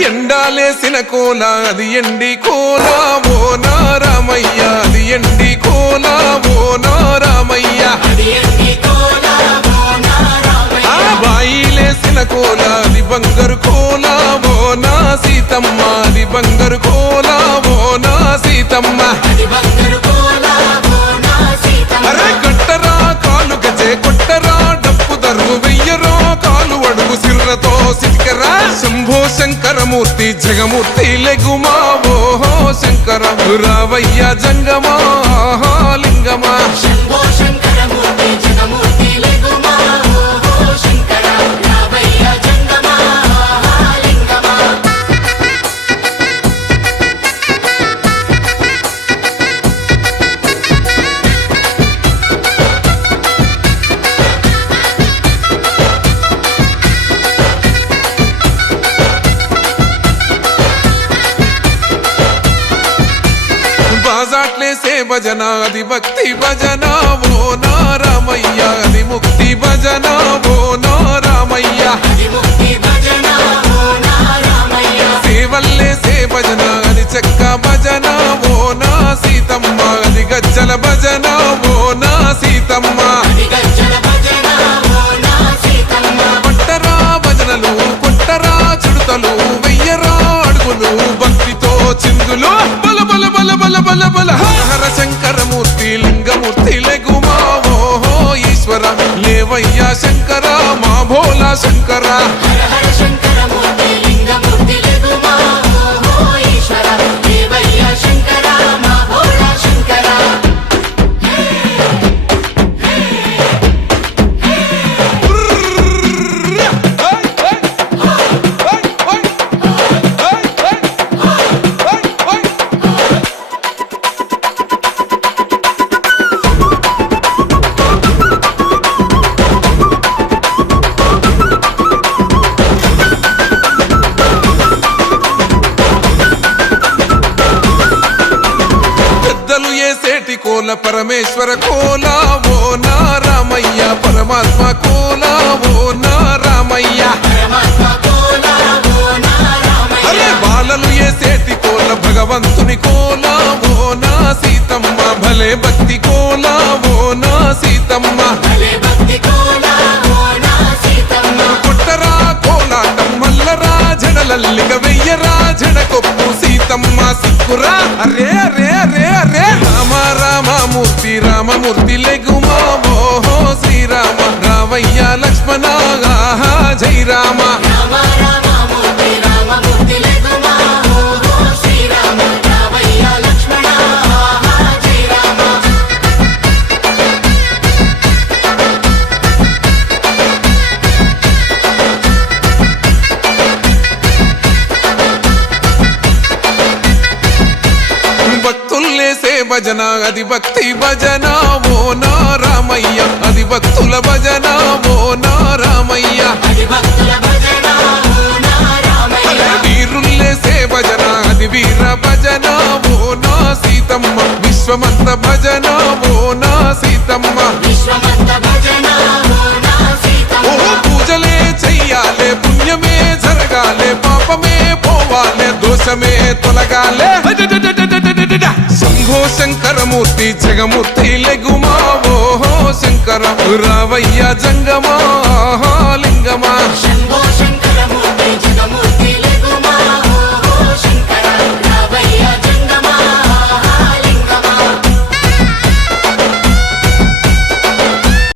ఎండాలేసిన కోల అది ఎండి కోల ఓ నారామయ్య అది ఎండి కోల ఓ నారామయ్య ఆ బాయిలేసిన కోల అది బంగారు కోల ఓ నా సీతమ్మ అది బంగారు కోల ఓ నా సీతమ్మ అరే కట్టరా కాలు గజే కొట్టరా డప్పు దరువు వెయ్యరో కాలు అడుగు సిర్రతో సిటికరా శంభో శంకరమూర్తి జగమూర్తి లెగుమా ఓహో శంకర రావయ్య జంగమా లింగమా బాజాట్లేసే భజన అది భక్తి భజన ఓ నారామయ్య అది ముక్తి భజన ఓ నారామయ్య సేవల్లేసే భజన అది చెక్క భజన ఓ నా సీతమ్మ అది గజ్జల భజన ఓ నా సీతమ్మ పట్టరా భజనలు కొట్టరా చుడతలు వెయ్యరా అడుగులు భక్తితో చిందులు బల బల బల బల బల బల హర శంకరమూర్తి లింగమూర్తి లెగుమా ఓహో ఈశ్వర లేవయ్యా శంకర మా భోలా శంకర సేటి కోల పరమేశ్వర కోల ఓ నారామయ్య పరమాత్మ కోల ఓ నారామయ్య అరే బాలలు ఏ సేటి కోల భగవంతుని కోల ఓ నా సీతమ్మ భలే భక్తి కోల ఓ నా సీతమ్మ కొట్టరా కోలాటం మల్లరా జడలల్లిగ వెయ్యరా జడకొప్పు సీతమ్మ సిక్కురా అరే అరే అరే అరే రామ రామమూర్తి రామమూర్తి లెగుమా ఓహో శ్రీరామ రావయ్య లక్ష్మణ జై రామ భజన అది భక్తి భజన ఓ నారామయ్య అది భక్తుల భజన ఓ నారామయ్య వీరుల్లేసే భజన అది వీర భజన ఓ నా సీతమ్మ విశ్వమంత భజన ఓ నా సీతమ్మ ఓ పూజలే చెయ్యాలే పుణ్యమే జరగాలే పాపమే పోవాలే దోషమే తొలగాలే శంభో శంకరమూర్తి జగమూర్తి లెగుమా ఓహో శంకర రావయ్య జంగమా లింగమా